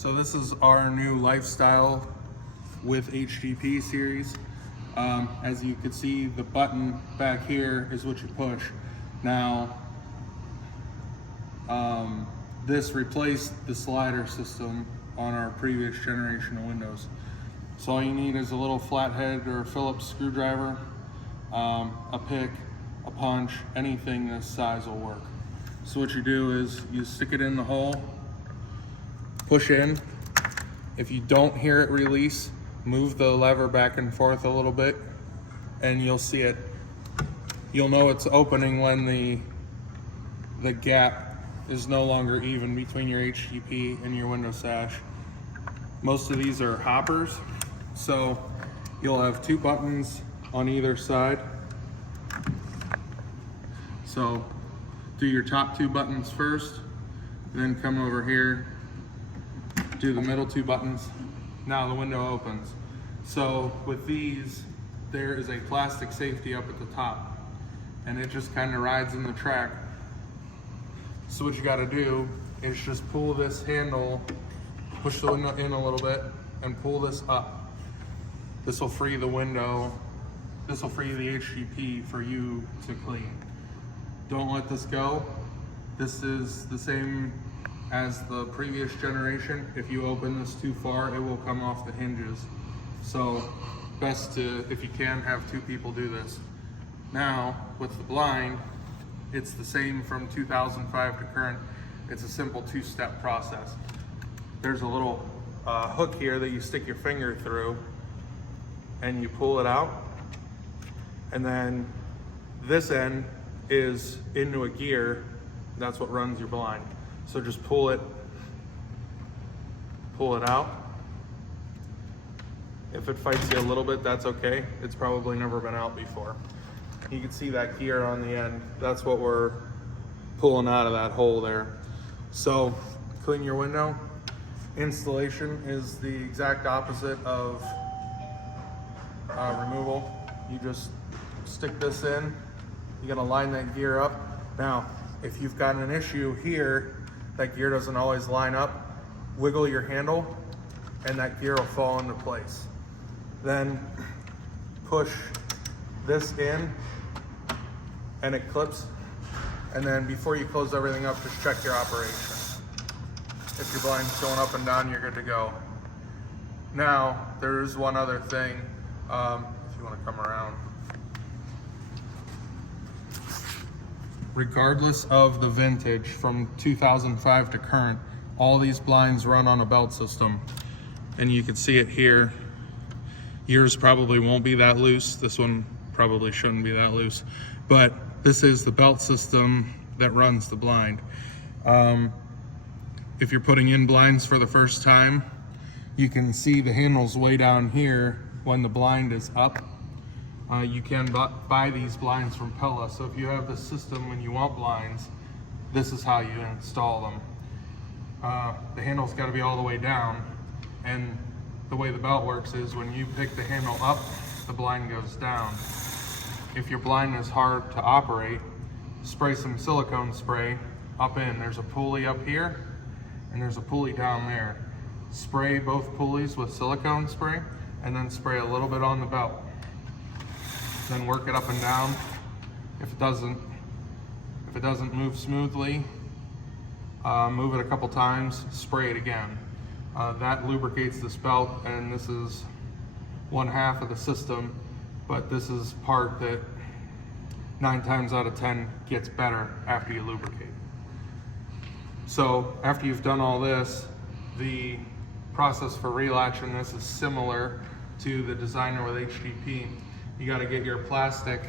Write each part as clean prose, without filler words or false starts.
So this is our new lifestyle with HGP series. As you can see, the button back here is what you push. Now, this replaced the slider system on our previous generation of windows. So all you need is a little flathead or a Phillips screwdriver, a pick, a punch, anything this size will work. So what you do is you stick it in the hole, push in. If you don't hear it release, move the lever back and forth a little bit and you'll see it. You'll know it's opening when the gap is no longer even between your HGP and your window sash. Most of these are hoppers, so you'll have two buttons on either side. So do your top two buttons first, then come over here, do the middle two buttons. Now the window opens. So with these, there is a plastic safety up at the top, and it just kind of rides in the track. So what you got to do is just pull this handle, push the window in a little bit, and pull this up. This will free the window. This will free the HGP for you to clean. Don't let this go. This is the same as the previous generation. If you open this too far, it will come off the hinges. So best to, if you can, have two people do this. Now with the blind, it's the same from 2005 to current. It's a simple two-step process. There's a little hook here that you stick your finger through and you pull it out. And then this end is into a gear. That's what runs your blind. So just pull it out. If it fights you a little bit, that's okay. It's probably never been out before. You can see that gear on the end. That's what we're pulling out of that hole there. So clean your window. Installation is the exact opposite of removal. You just stick this in. You gotta line that gear up. Now, if you've got an issue here, that gear doesn't always line up, wiggle your handle and that gear will fall into place. Then push this in and it clips. And then before you close everything up, just check your operation. If your blind's going up and down, you're good to go. Now, there's one other thing, if you want to come around. Regardless of the vintage, from 2005 to current, all these blinds run on a belt system. And you can see it here. Yours probably won't be that loose. This one probably shouldn't be that loose. But this is the belt system that runs the blind. If you're putting in blinds for the first time, you can see the handles way down here when the blind is up. You can buy these blinds from Pella. So if you have this system when you want blinds, this is how you install them. The handle's got to be all the way down, and the way the belt works is when you pick the handle up, the blind goes down. If your blind is hard to operate, spray some silicone spray up in. There's a pulley up here and there's a pulley down there. Spray both pulleys with silicone spray and then spray a little bit on the belt. Then work it up and down. If it doesn't move smoothly, move it a couple times, spray it again. That lubricates this belt, and this is one half of the system, but this is part that 9 times out of 10 gets better after you lubricate. So after you've done all this, the process for relatching this is similar to the designer with HGP. You got to get your plastic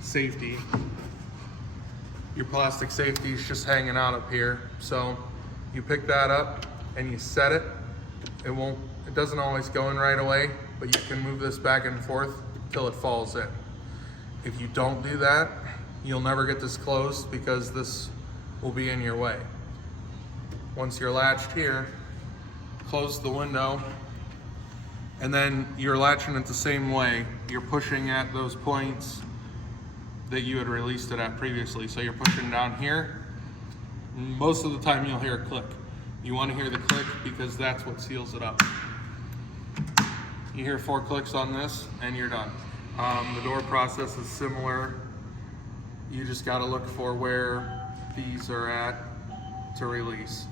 safety. Your plastic safety is just hanging out up here. So you pick that up and you set it. It doesn't always go in right away, but you can move this back and forth till it falls in. If you don't do that, you'll never get this closed because this will be in your way. Once you're latched here, close the window, and then you're latching it the same way. You're pushing at those points that you had released it at previously. So you're pushing down here. Most of the time you'll hear a click. You want to hear the click because that's what seals it up. You hear 4 clicks on this and you're done. The door process is similar. You just got to look for where these are at to release.